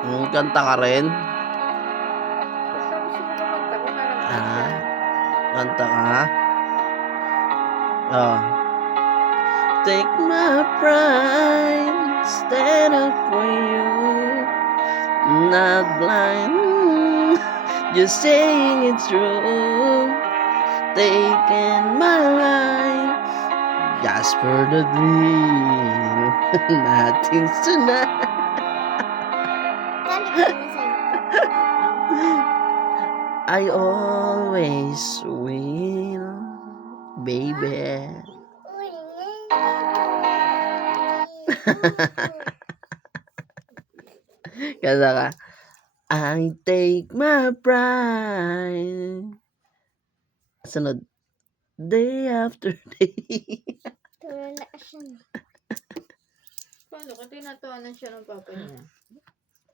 Kanta ka rin? Basta gusto mo kumanta, kumaranta ka Ah, dyan. kanta ka? Oh. Take my pride, stand up for you. Not blind, just saying it's true. Taking my life just for the dream. Nothing's tonight. I always will, baby. Kasa ka, I take my pride. Sunod, day after day. Paano kung tinatawanan siya ng papa niya?